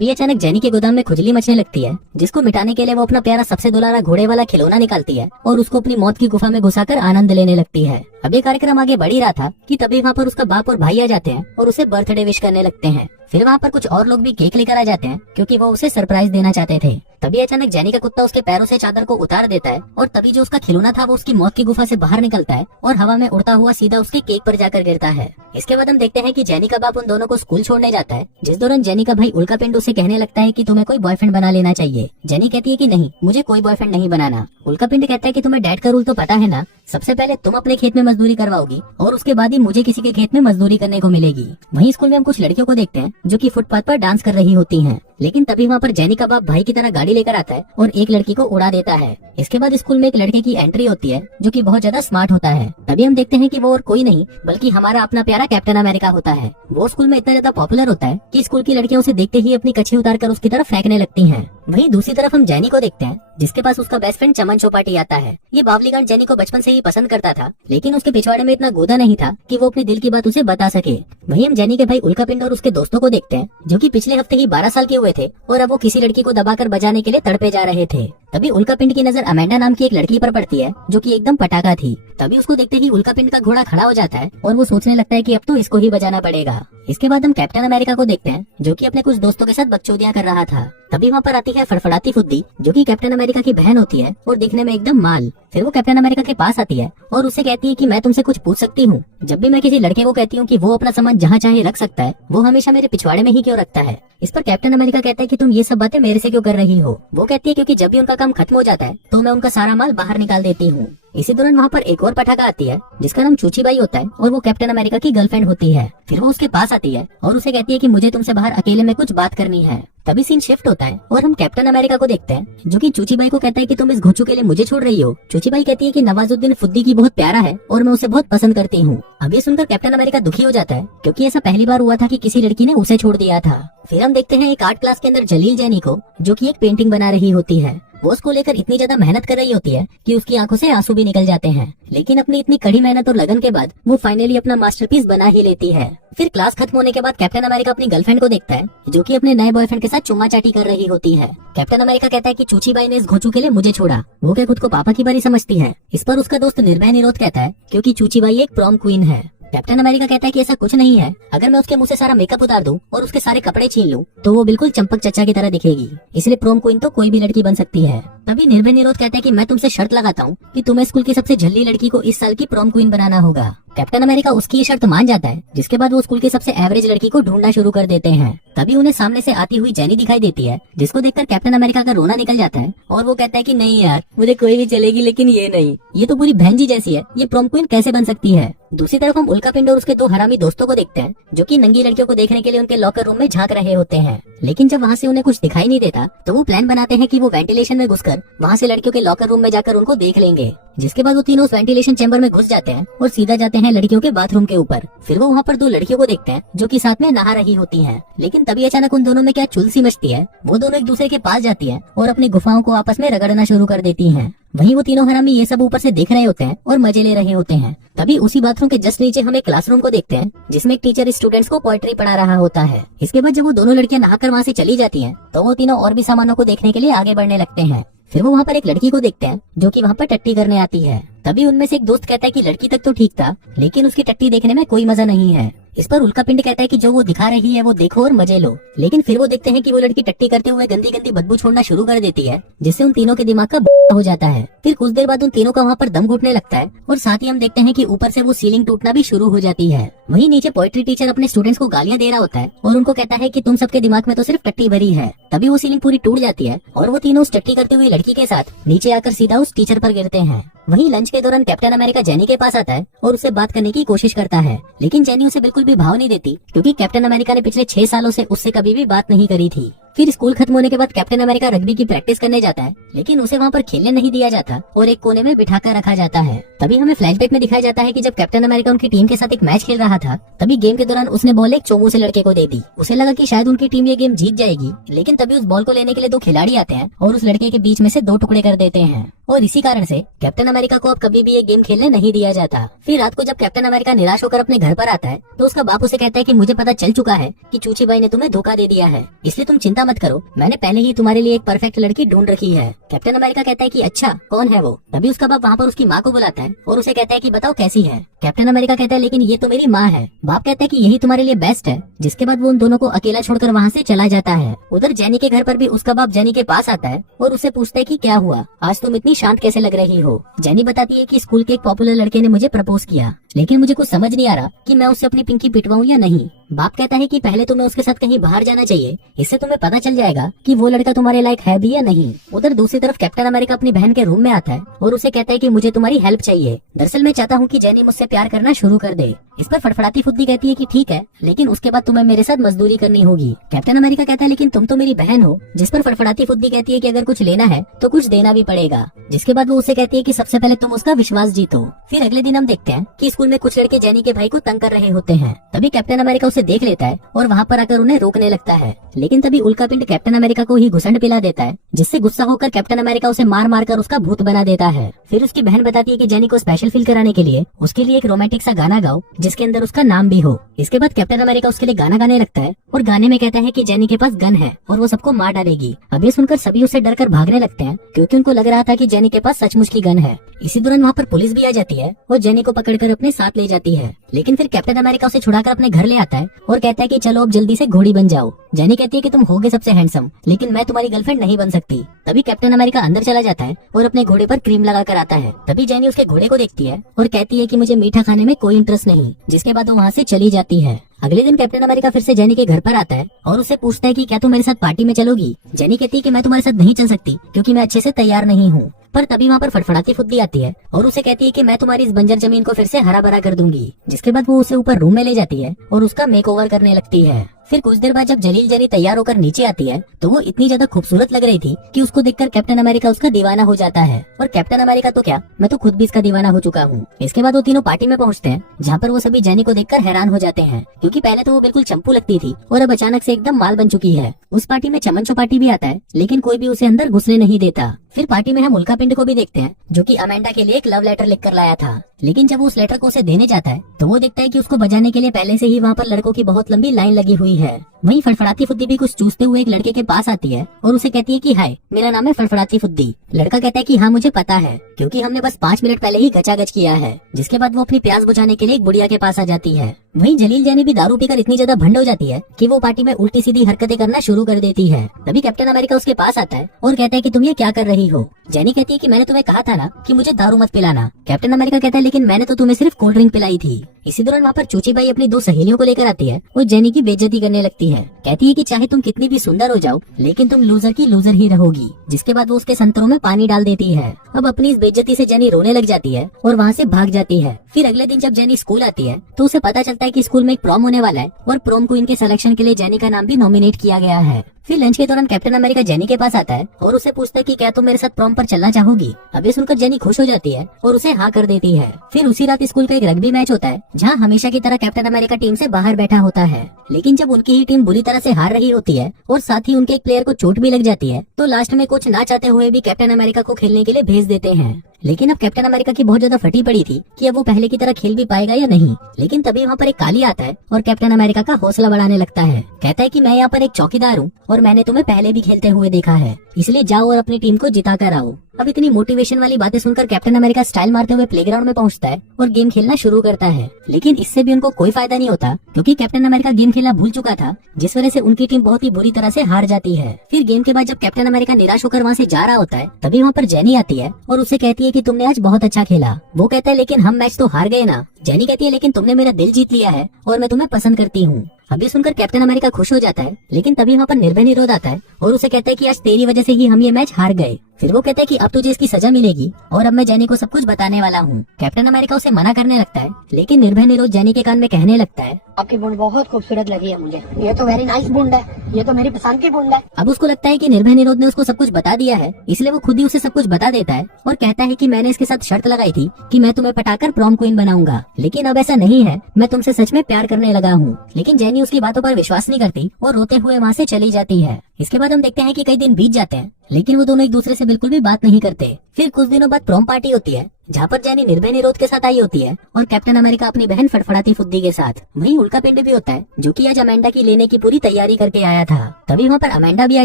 भी अचानक जेनी के गोदाम में खुजली मचने लगती है, जिसको मिटाने के लिए वो अपना प्यारा सबसे दुलारा घोड़े वाला खिलौना निकालती है और उसको अपनी मौत की गुफा में घुसाकर आनंद लेने लगती है। अब ये कार्यक्रम आगे बढ़ ही रहा था कि तभी वहाँ पर उसका बाप और भाई आ जाते हैं और उसे बर्थडे विश करने लगते हैं। फिर वहाँ पर कुछ और लोग भी केक लेकर आ जाते हैं क्योंकि वो उसे सरप्राइज देना चाहते थे। तभी अचानक जेनी का कुत्ता उसके पैरों से चादर को उतार देता है और तभी जो उसका खिलौना था वो उसकी मौत की गुफा से बाहर निकलता है और हवा में उड़ता हुआ सीधा उसके केक पर जाकर गिरता है। इसके बाद हम देखते हैं कि जेनी का बाप उन दोनों को स्कूल छोड़ने जाता है, जिस दौरान जेनी का भाई उल्का पिंड उसे कहने लगता है कि तुम्हें कोई बॉयफ्रेंड बना लेना चाहिए। जेनी कहती है कि नहीं, मुझे कोई बॉयफ्रेंड नहीं बनाना। उल्का पिंड कहता है कि तुम्हें डैड का रूल तो पता है ना, सबसे पहले तुम अपने खेत में मजदूरी करवाओगी और उसके बाद ही मुझे किसी के खेत में मजदूरी करने को मिलेगी। वहीं स्कूल में हम कुछ लड़कियों को देखते हैं जो कि फुटपाथ पर डांस कर रही होती हैं, लेकिन तभी वहाँ पर जेनी का बाप भाई की तरह गाड़ी लेकर आता है और एक लड़की को उड़ा देता है। इसके बाद स्कूल में एक लड़के की एंट्री होती है जो कि बहुत ज्यादा स्मार्ट होता है। तभी हम देखते हैं कि वो और कोई नहीं बल्कि हमारा अपना प्यारा कैप्टन अमेरिका होता है। वो स्कूल में इतना ज्यादा पॉपुलर होता है कि स्कूल की लड़कियां उसे देखते ही अपनी कच्छी उतारकर उसकी तरफ फेंकने लगती हैं। वहीं दूसरी तरफ हम जेनी को देखते हैं जिसके पास उसका बेस्ट फ्रेंड चमन चौपाटी आता है। ये बावली गांड जेनी को बचपन से ही पसंद करता था, लेकिन उसके पिछवाड़े में इतना गोदा नहीं था कि वो अपने दिल की बात उसे बता सके। वहीं हम जेनी के भाई उल्का पिंड और उसके दोस्तों को देखते हैं जो कि पिछले हफ्ते ही 12 साल के हुए थे और अब वो किसी लड़की को दबाकर बजाने के लिए तड़पे जा रहे थे। तभी उल्का पिंड की नजर अमेंडा नाम की एक लड़की पर पड़ती है जो कि एकदम पटाखा थी। तभी उसको देखते ही उल्का पिंड का घोड़ा खड़ा हो जाता है और वो सोचने लगता है कि अब तो इसको ही बजाना पड़ेगा। इसके बाद हम कैप्टन अमेरिका को देखते हैं जो कि अपने कुछ दोस्तों के साथ बकचोदियां कर रहा था। तभी वहाँ पर आती है फड़फड़ाती फुद्दी जो कि कैप्टन अमेरिका की बहन होती है और दिखने में एकदम माल। फिर वो कैप्टन अमेरिका के पास आती है और उससे कहती है कि मैं तुमसे कुछ पूछ सकती हूँ। जब भी मैं किसी लड़के को कहती हूँ कि वो अपना सामान जहाँ चाहे रख सकता है, वो हमेशा मेरे पिछवाड़े में ही क्यों रखता है। इस पर कैप्टन अमेरिका कहता है कि तुम ये सब बातें मेरे से क्यों कर रही हो। वो कहती है क्योंकि जब भी उनका काम खत्म हो जाता है तो मैं उनका सारा माल बाहर निकाल देती हूँ। इसी दौरान वहाँ पर एक और पटाखा आती है जिसका नाम चूची बाई होता है और वो कैप्टन अमेरिका की गर्लफ्रेंड होती है। फिर वो उसके पास आती है और उसे कहती है कि मुझे तुमसे बाहर अकेले में कुछ बात करनी है। तभी सीन शिफ्ट होता है और हम कैप्टन अमेरिका को देखते हैं जो कि चूची बाई को कहता है कि तुम इस घोचू के लिए मुझे छोड़ रही हो। चूची बाई कहती है कि नवाजुद्दीन फुद्दी की बहुत प्यारा है और मैं उसे बहुत पसंद करती हूँ। अब ये सुनकर कैप्टन अमेरिका दुखी हो जाता है क्योंकि ऐसा पहली बार हुआ था कि किसी लड़की ने उसे छोड़ दिया था। फिर हम देखते हैं एक आर्ट क्लास के अंदर जलील जैनी को जो कि एक पेंटिंग बना रही होती है। वो उसको लेकर इतनी ज्यादा मेहनत कर रही होती है कि उसकी आंखों से आंसू भी निकल जाते हैं, लेकिन अपनी इतनी कड़ी मेहनत और लगन के बाद वो फाइनली अपना मास्टरपीस बना ही लेती है। फिर क्लास खत्म होने के बाद कैप्टन अमेरिका अपनी गर्लफ्रेंड को देखता है जो कि अपने नए बॉयफ्रेंड के साथ चुम्मा चाटी कर रही होती है। कैप्टन अमेरिका कहता है कि चूची बाई ने इस घोचू के लिए मुझे छोड़ा, वो क्या खुद को पापा की बारी समझती है। इस पर उसका दोस्त निर्भय निरोध कहता है क्योंकि चूची बाई एक प्रॉम क्वीन है। कैप्टन अमेरिका कहता है कि ऐसा कुछ नहीं है, अगर मैं उसके मुंह से सारा मेकअप उतार दूं और उसके सारे कपड़े छीन लूं तो वो बिल्कुल चंपक चच्चा की तरह दिखेगी, इसलिए प्रोम क्वीन तो कोई भी लड़की बन सकती है। तभी निर्भय निरोध कहता है कि मैं तुमसे शर्त लगाता हूँ कि तुम्हें स्कूल की सबसे झल्ली लड़की को इस साल की प्रोम क्वीन बनाना होगा। कैप्टन अमेरिका उसकी ये शर्त मान जाता है, जिसके बाद वो स्कूल की सबसे एवरेज लड़की को ढूंढना शुरू कर देते हैं। तभी उन्हें सामने से आती हुई जेनी दिखाई देती है जिसको देखकर कैप्टन अमेरिका का रोना निकल जाता है और वो कहता है कि नहीं यार, मुझे कोई भी चलेगी लेकिन ये नहीं, ये तो पूरी बहन जी जैसी है, ये प्रोम क्वीन कैसे बन सकती है। दूसरी तरफ हम उल्का पिंड और उसके दो हरामी दोस्तों को देखते हैं जो कि नंगी लड़कियों को देखने के लिए उनके लॉकर रूम में झांक रहे होते हैं, लेकिन जब वहाँ से उन्हें कुछ दिखाई नहीं देता तो वो प्लान बनाते हैं कि वो वेंटिलेशन में घुसकर वहाँ से लड़कियों के लॉकर रूम में जाकर उनको देख लेंगे। जिसके बाद वो तीनों उस वेंटिलेशन चैम्बर में घुस जाते हैं और सीधा जाते हैं लड़कियों के बाथरूम के ऊपर। फिर वो वहाँ पर दो लड़कियों को देखते हैं जो कि साथ में नहा रही होती हैं, लेकिन तभी अचानक उन दोनों में क्या चुलसी मचती है। वो दोनों एक दूसरे के पास जाती है और अपनी गुफाओं को आपस में रगड़ना शुरू कर देती हैं। वहीं वो तीनों हरामी ये सब ऊपर से देख रहे होते हैं और मजे ले रहे होते हैं। तभी उसी बाथरूम के जस्ट नीचे हम एक क्लासरूम को देखते हैं जिसमें एक टीचर स्टूडेंट्स को पोएट्री पढ़ा रहा होता है। इसके बाद जब वो दोनों लड़कियां नहाकर वहाँ से चली जाती हैं तो वो तीनों और भी सामानों को देखने के लिए आगे बढ़ने लगते हैं। फिर वो वहाँ पर एक लड़की को देखते हैं जो कि वहाँ पर टट्टी करने आती है। तभी उनमें से एक दोस्त कहता है कि लड़की तक तो ठीक था, लेकिन उसकी टट्टी देखने में कोई मजा नहीं है। इस पर उल्का पिंड कहता है कि जो वो दिखा रही है वो देखो और मजे लो, लेकिन फिर वो देखते हैं कि वो लड़की टट्टी करते हुए गंदी गंदी बदबू छोड़ना शुरू कर देती है, जिससे उन तीनों के दिमाग का हो जाता है। फिर कुछ देर बाद उन तीनों का वहाँ पर दम घुटने लगता है और साथ ही हम देखते हैं कि ऊपर से वो सीलिंग टूटना भी शुरू हो जाती है। वहीं नीचे पोएट्री टीचर अपने स्टूडेंट्स को गालियां दे रहा होता है और उनको कहता है कि तुम सबके दिमाग में तो सिर्फ टट्टी भरी है। तभी वो सीलिंग पूरी टूट जाती है और वो तीनों उस टट्टी करते हुए लड़की के साथ नीचे आकर सीधा उस टीचर पर गिरते हैं। वहीं लंच के दौरान कैप्टन अमेरिका जेनी के पास आता है और उससे बात करने की कोशिश करता है, लेकिन जेनी उसे बिल्कुल भी भाव नहीं देती क्योंकि कैप्टन अमेरिका ने पिछले 6 सालों से उससे कभी भी बात नहीं करी थी। फिर स्कूल खत्म होने के बाद कैप्टन अमेरिका रग्बी की प्रैक्टिस करने जाता है, लेकिन उसे वहाँ पर खेलने नहीं दिया जाता और एक कोने में बिठाकर रखा जाता है। तभी हमें फ्लैशबैक में दिखाया जाता है कि जब कैप्टन अमेरिका उनकी टीम के साथ एक मैच खेल रहा था, तभी गेम के दौरान उसने बॉल एक चोमू से लड़के को दे दी। उसे लगा कि शायद उनकी टीम ये गेम जीत जाएगी, लेकिन तभी उस बॉल को लेने के लिए 2 खिलाड़ी आते हैं और उस लड़के के बीच में से 2 टुकड़े कर देते हैं और इसी कारण से कैप्टन अमेरिका को अब कभी भी ये गेम खेलने नहीं दिया जाता। फिर रात को जब कैप्टन अमेरिका निराश होकर अपने घर पर आता है तो उसका बाप उसे कहता है कि मुझे पता चल चुका है कि चूची बाई ने तुम्हें धोखा दे दिया है, इसलिए तुम चिंता मत करो, मैंने पहले ही तुम्हारे लिए एक परफेक्ट लड़की ढूंढ रखी है। कैप्टन अमेरिका कहता है कि अच्छा कौन है वो। तभी उसका बाप वहाँ पर उसकी माँ को बुलाता है और उसे कहता है कि बताओ कैसी है। कैप्टन अमेरिका कहता है लेकिन ये तो मेरी माँ है। बाप कहता है कि यही तुम्हारे लिए बेस्ट है। जिसके बाद वो उन दोनों को अकेला छोड़कर वहाँ से चला जाता है। उधर जेनी के घर पर भी उसका बाप जेनी के पास आता है और उसे पूछता है कि क्या हुआ, आज तुम इतनी शांत कैसे लग रही हो। जेनी बताती है कि स्कूल के एक पॉपुलर लड़के ने मुझे प्रपोज किया, लेकिन मुझे कुछ समझ नहीं आ रहा कि मैं उससे अपनी पिंकी पिटवाऊं या नहीं। बाप कहता है कि पहले तुम्हें उसके साथ कहीं बाहर जाना चाहिए, इससे तुम्हें पता चल जाएगा कि वो लड़का तुम्हारे लायक है भी या नहीं। उधर दूसरी तरफ कैप्टन अमेरिका अपनी बहन के रूम में आता है और उसे कहता है कि मुझे तुम्हारी हेल्प चाहिए। दरअसल मैं चाहता हूँ कि जेनी मुझसे प्यार करना शुरू कर दे। इस पर फड़फड़ाती फुद्दी कहती है कि ठीक है, लेकिन उसके बाद तुम्हें मेरे साथ मजदूरी करनी होगी। कैप्टन अमेरिका कहता है लेकिन तुम तो मेरी बहन हो। जिस पर फड़फड़ाती फुद्दी कहती है कि अगर कुछ लेना है तो कुछ देना भी पड़ेगा। जिसके बाद वो उसे कहती है कि सबसे पहले तुम उसका विश्वास जीतो। फिर अगले दिन हम देखते हैं कि स्कूल में कुछ लड़के जेनी के भाई को तंग कर रहे होते हैं। तभी कैप्टन अमेरिका उसे देख लेता है और वहाँ पर आकर उन्हें रोकने लगता है, लेकिन तभी उल्का पिंड कैप्टन अमेरिका को ही घुसंड पिला देता है, जिससे गुस्सा होकर कैप्टन अमेरिका उसे मार मार कर उसका भूत बना देता है। फिर उसकी बहन बताती है कि जेनी को स्पेशल फील कराने के लिए उसके लिए एक रोमांटिक सा गाना गाओ जिसके अंदर उसका नाम भी हो। इसके बाद कैप्टन अमेरिका उसके लिए गाना गाने लगता है और गाने में कहता है कि जेनी के पास गन है और वो सबको मार डालेगी। अब ये सुनकर सभी उससे डरकर भागने लगते हैं क्योंकि उनको लग रहा था कि जेनी के पास सचमुच की गन है। इसी दौरान वहाँ पर पुलिस भी आ जाती है और जेनी को पकड़कर अपने साथ ले जाती है, लेकिन फिर कैप्टन अमेरिका उसे छुड़ाकर अपने घर ले आता है और कहता है कि चलो अब जल्दी से घोड़ी बन जाओ। जेनी कहती है कि तुम होगे सबसे हैंडसम, लेकिन मैं तुम्हारी गर्लफ्रेंड नहीं बन सकती। तभी कैप्टन अमेरिका अंदर चला जाता है और अपने घोड़े पर क्रीम लगा कर आता है। तभी जेनी उसके घोड़े को देखती है और कहती है कि मुझे मीठा खाने में कोई इंटरेस्ट नहीं। जिसके बाद वो वहाँ से चली जाती है। अगले दिन कैप्टन अमेरिका फिर से जेनी के घर पर आता है और उससे पूछता है कि क्या तुम मेरे साथ पार्टी में चलोगी। जेनी कहती है कि मैं तुम्हारे साथ नहीं चल सकती क्योंकि मैं अच्छे से तैयार नहीं हूँ। पर तभी वहाँ पर फड़फड़ाती फुद्दी आती है और उसे कहती है कि मैं तुम्हारी इस बंजर जमीन को फिर से हरा भरा कर दूंगी। जिसके बाद वो उसे ऊपर रूम में ले जाती है और उसका मेकओवर करने लगती है। फिर कुछ देर बाद जब जलील जेनी तैयार होकर नीचे आती है तो वो इतनी ज्यादा खूबसूरत लग रही थी कि उसको देखकर कैप्टन अमेरिका उसका दीवाना हो जाता है। और कैप्टन अमेरिका तो क्या, मैं तो खुद भी इसका दीवाना हो चुका हूँ। इसके बाद वो तीनों पार्टी में पहुँचते हैं जहाँ पर वो सभी जेनी को देखकर हैरान हो जाते हैं क्योंकि पहले तो वो बिल्कुल चंपू लगती थी और अब अचानक से एकदम माल बन चुकी है। उस पार्टी में चमन चौपाटी भी आता है, लेकिन कोई भी उसे अंदर घुसने नहीं देता। फिर पार्टी में हम उल्का पिंड को भी देखते हैं जो कि अमेंडा के लिए एक लव लेटर लिख कर लाया था, लेकिन जब वो उस लेटर को उसे देने जाता है तो वो देखता है कि उसको बजाने के लिए पहले से ही वहाँ पर लड़कों की बहुत लंबी लाइन लगी हुई है। वहीं फड़फड़ाती फुद्दी भी कुछ चूसते हुए एक लड़के के पास आती है और उसे कहती है कि हाय, मेरा नाम है फड़फड़ाती फुद्दी। लड़का कहता है कि हाँ मुझे पता है क्योंकि हमने बस 5 मिनट पहले ही गचागच किया है। जिसके बाद वो अपनी प्यास बुझाने के लिए एक बुढ़िया के पास आ जाती है। वहीं जलील जेनी भी दारू पीकर इतनी ज्यादा भंड हो जाती है कि वो पार्टी में उल्टी सीधी हरकतें करना शुरू कर देती है। तभी कैप्टन अमेरिका उसके पास आता है और कहता है कि तुम ये क्या कर रही हो। जेनी कहती है कि मैंने तुम्हें कहा था ना कि मुझे दारू मत पिलाना। कैप्टन अमेरिका कहता है लेकिन मैंने तो तुम्हें सिर्फ कोल्ड ड्रिंक पिलाई थी। इसी दौरान वहाँ पर चूची बाई अपनी 2 सहेलियों को लेकर आती है और जेनी की बेइज्जती करने लगती है। कहती है कि चाहे तुम कितनी भी सुंदर हो जाओ लेकिन तुम लूजर की लूजर ही रहोगी। जिसके बाद वो उसके संतरों में पानी डाल देती है। अब अपनी इस बेइज्जती से जेनी रोने लग जाती है और वहाँ से भाग जाती है। फिर अगले दिन जब जेनी स्कूल आती है तो उसे पता चलता है कि स्कूल में एक प्रॉम होने वाला है और प्रॉम क्वीन के सिलेक्शन के लिए जेनी का नाम भी नॉमिनेट किया गया है। फिर लंच के दौरान कैप्टन अमेरिका जेनी के पास आता है और उससे पूछता है कि क्या तुम मेरे साथ प्रॉम पर चलना चाहोगी। अब ये सुनकर जेनी खुश हो जाती है और उसे हाँ कर देती है। फिर उसी रात स्कूल का एक रग्बी मैच होता है जहाँ हमेशा की तरह कैप्टन अमेरिका टीम से बाहर बैठा होता है, लेकिन जब उनकी ही टीम बुरी तरह से हार रही होती है और साथ ही उनके एक प्लेयर को चोट भी लग जाती है तो लास्ट में कोच ना चाहते हुए भी कैप्टन अमेरिका को खेलने के लिए भेज देते हैं। लेकिन अब कैप्टन अमेरिका की बहुत ज्यादा फटी पड़ी थी कि अब वो पहले की तरह खेल भी पाएगा या नहीं। लेकिन तभी वहाँ पर एक काली आता है और कैप्टन अमेरिका का हौसला बढ़ाने लगता है। कहता है कि मैं यहाँ पर एक चौकीदार हूँ और मैंने तुम्हें पहले भी खेलते हुए देखा है, इसलिए जाओ और अपनी टीम को जिता कर आओ। अब इतनी मोटिवेशन वाली बातें सुनकर कैप्टन अमेरिका स्टाइल मारते हुए प्लेग्राउंड में पहुंचता है और गेम खेलना शुरू करता है। लेकिन इससे भी उनको कोई फायदा नहीं होता क्योंकि कैप्टन अमेरिका गेम खेलना भूल चुका था, जिस वजह से उनकी टीम बहुत ही बुरी तरह से हार जाती है। फिर गेम के बाद जब कैप्टन अमेरिका निराश होकर वहाँ से जा रहा होता है तभी वहाँ पर जेनी आती है और उसे कहती है कि तुमने आज बहुत अच्छा खेला। वो कहता है लेकिन हम मैच तो हार गए ना। जेनी कहती है लेकिन तुमने मेरा दिल जीत लिया है और मैं तुम्हें पसंद करती हूँ। अभी सुनकर कैप्टन अमेरिका खुश हो जाता है, लेकिन तभी वहाँ पर निर्भय निरोध आता है और उसे कहता है कि आज तेरी वजह से ही हम ये मैच हार गए। फिर वो कहता है कि अब तुझे इसकी सजा मिलेगी और अब मैं जेनी को सब कुछ बताने वाला हूँ। कैप्टन अमेरिका उसे मना करने लगता है, लेकिन निर्भय निरोध जेनी के कान में कहने लगता है, आपकी बूंद बहुत खूबसूरत लगी है मुझे। ये तो वेरी नाइस बूंद है, ये तो मेरी पसंद की बूंद है। अब उसको लगता है कि निर्भय निरोध ने उसको सब कुछ बता दिया है, इसलिए वो खुद ही उसे सब कुछ बता देता है और कहता है कि मैंने इसके साथ शर्त लगाई थी कि मैं तुम्हें पटाकर प्रॉम क्वीन बनाऊंगा, लेकिन अब ऐसा नहीं है, मैं तुमसे सच में प्यार करने लगा हूँ। लेकिन जेनी उसकी बातों पर विश्वास नहीं करती और रोते हुए वहाँ से चली जाती है। इसके बाद हम देखते हैं कि कई दिन बीत जाते हैं, लेकिन वो दोनों एक दूसरे से बिल्कुल भी बात नहीं करते। फिर कुछ दिनों बाद प्रॉम पार्टी होती है, जहाँ पर जेनी निर्भय निरोध के साथ आई होती है और कैप्टन अमेरिका अपनी बहन फटफड़ाती फुद्दी के साथ। वहीं उल्का पिंड भी होता है, जो कि आज अमेंडा की लेने की पूरी तैयारी करके आया था। तभी वहाँ पर अमेंडा भी आ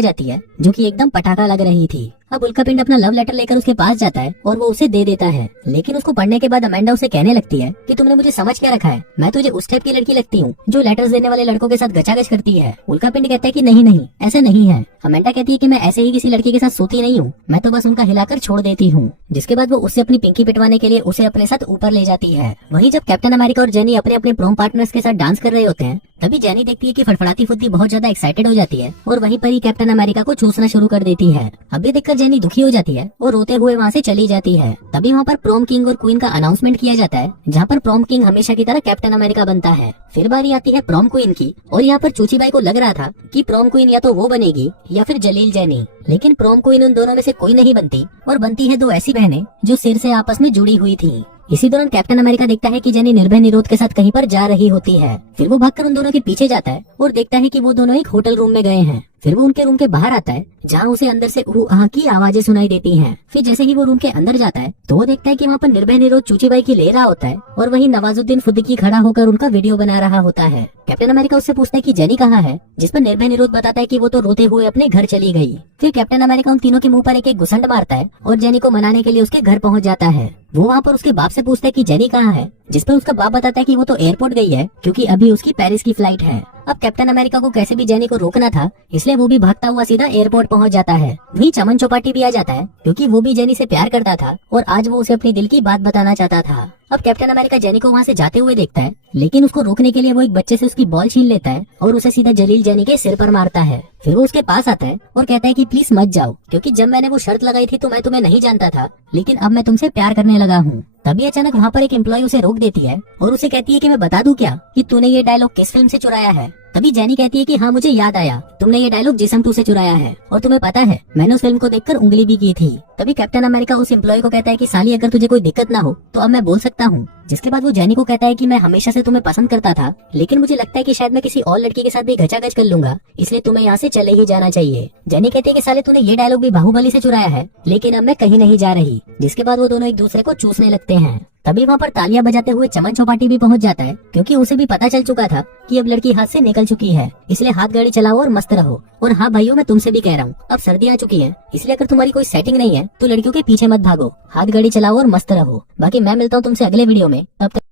जाती है, जो कि एकदम पटाखा लग रही थी। अब उल्का पिंड अपना लव लेटर लेकर उसके पास जाता है और वो उसे दे देता है, लेकिन उसको पढ़ने के बाद अमेंडा उसे कहने लगती है कि तुमने मुझे समझ क्या रखा है, मैं तुझे उस टाइप की लड़की लगती हूँ जो लेटर्स देने वाले लड़कों के साथ गचागच करती है। उल्का पिंड कहता है कि नहीं नहीं, ऐसा नहीं है। अमेंडा कहती है कि मैं ऐसे ही किसी लड़की के साथ सोती नहीं हूँ, मैं तो बस उनका हिलाकर छोड़ देती हूँ। जिसके बाद वो उससे अपनी पिंकी पिटवाने के लिए उसे अपने साथ ऊपर ले जाती है। वहीं जब कैप्टन अमेरिका और जेनी अपने अपने प्रोम पार्टनर्स के साथ डांस कर रहे होते हैं, तभी जेनी देखती है कि फड़फड़ाती फुद्दी बहुत ज्यादा एक्साइटेड हो जाती है और वहीं पर ही कैप्टन अमेरिका को चूसना शुरू कर देती है। अब ये देखकर जेनी दुखी हो जाती है और रोते हुए वहाँ से चली जाती है। तभी वहाँ पर प्रोम किंग और क्वीन का अनाउंसमेंट किया जाता है, जहाँ पर प्रोम किंग हमेशा की तरह कैप्टन अमेरिका बनता है। फिर बारी आती है प्रोम क्वीन की, और यहाँ पर चूचीबाई को लग रहा था कि प्रोम क्वीन या तो वो बनेगी या फिर जलील जेनी, लेकिन प्रोम क्वीन उन दोनों में से कोई नहीं बनती और बनती है दो ऐसी बहनें जो सिर से आपस में जुड़ी हुई थी। इसी दौरान कैप्टन अमेरिका देखता है कि जेनी निर्भय निरोध के साथ कहीं पर जा रही होती है। फिर वो भागकर उन दोनों के पीछे जाता है और देखता है कि वो दोनों एक होटल रूम में गए हैं। फिर वो उनके रूम के बाहर आता है, जहाँ उसे अंदर से आह की आवाजें सुनाई देती हैं। फिर जैसे ही वो रूम के अंदर जाता है तो वो देखता है कि वहाँ पर निर्भय निरोध चूचीबाई की ले रहा होता है और वहीं नवाजुद्दीन फुद्दीकी खड़ा होकर उनका वीडियो बना रहा होता है। कैप्टन अमेरिका उससे पूछता है कि जेनी कहाँ है, जिस पर निर्भय निरोध बताता है कि वो तो रोते हुए अपने घर चली गई। फिर कैप्टन अमेरिका उन तीनों के मुंह पर एक एक घुसंड मारता है और जेनी को मनाने के लिए उसके घर पहुंच जाता है। वो वहाँ पर उसके बाप से पूछता है कि जेनी कहाँ है, जिस पर उसका बाप बताता है कि वो तो एयरपोर्ट गई है क्योंकि अभी उसकी पेरिस की फ्लाइट है। अब कैप्टन अमेरिका को कैसे भी जेनी को रोकना था, इसलिए वो भी भागता हुआ सीधा एयरपोर्ट पहुंच जाता है। वहीं चमन चौपाटी भी आ जाता है क्योंकि वो भी जेनी से प्यार करता था और आज वो उसे अपनी दिल की बात बताना चाहता था। अब कैप्टन अमेरिका जेनी को वहाँ से जाते हुए देखता है, लेकिन उसको रोकने के लिए वो एक बच्चे से उसकी बॉल छीन लेता है और उसे सीधा जलील जेनी के सिर पर मारता है। फिर वो उसके पास आता है और कहता है कि प्लीज मत जाओ, क्योंकि जब मैंने वो शर्त लगाई थी तो मैं तुम्हें नहीं जानता था, लेकिन अब मैं तुमसे प्यार करने लगा हूँ। तभी अचानक वहाँ पर एक एम्प्लॉय उसे रोक देती है और उसे कहती है कि मैं बता दूं क्या कि तूने ये डायलॉग किस फिल्म से चुराया है। तभी जेनी कहती है कि हाँ मुझे याद आया, तुमने ये डायलॉग जिस्म 2 से चुराया है और तुम्हें पता है मैंने उस फिल्म को देखकर उंगली भी की थी। तभी कैप्टन अमेरिका उस एम्प्लॉय को कहता है कि साली अगर तुझे कोई दिक्कत ना हो तो अब मैं बोल सकता हूँ। जिसके बाद वो जेनी को कहता है कि मैं हमेशा से तुम्हें पसंद करता था, लेकिन मुझे लगता है कि शायद मैं किसी और लड़की के साथ भी घचाघच कर लूंगा, इसलिए तुम्हें यहाँ से चले ही जाना चाहिए। जेनी कहती है कि साले तूने ये डायलॉग भी बाहुबली से चुराया है, लेकिन अब मैं कहीं नहीं जा रही। जिसके बाद वो दोनों एक दूसरे को चूसने लगते हैं। तभी वहाँ पर तालियां बजाते हुए चमन चौपाटी भी पहुंच जाता है, क्योंकि उसे भी पता चल चुका था कि अब लड़की हाथ से निकल चुकी है, इसलिए हाथ गाड़ी चलाओ और मस्त रहो। और हाँ भाइयों, मैं तुमसे भी कह रहा हूँ, अब सर्दी आ चुकी है, इसलिए अगर तुम्हारी कोई सेटिंग नहीं है तो लड़कियों के पीछे मत भागो, हाथ गाड़ी चलाओ और मस्त रहो। बाकी मैं मिलता हूँ तुमसे अगले वीडियो में, तब तक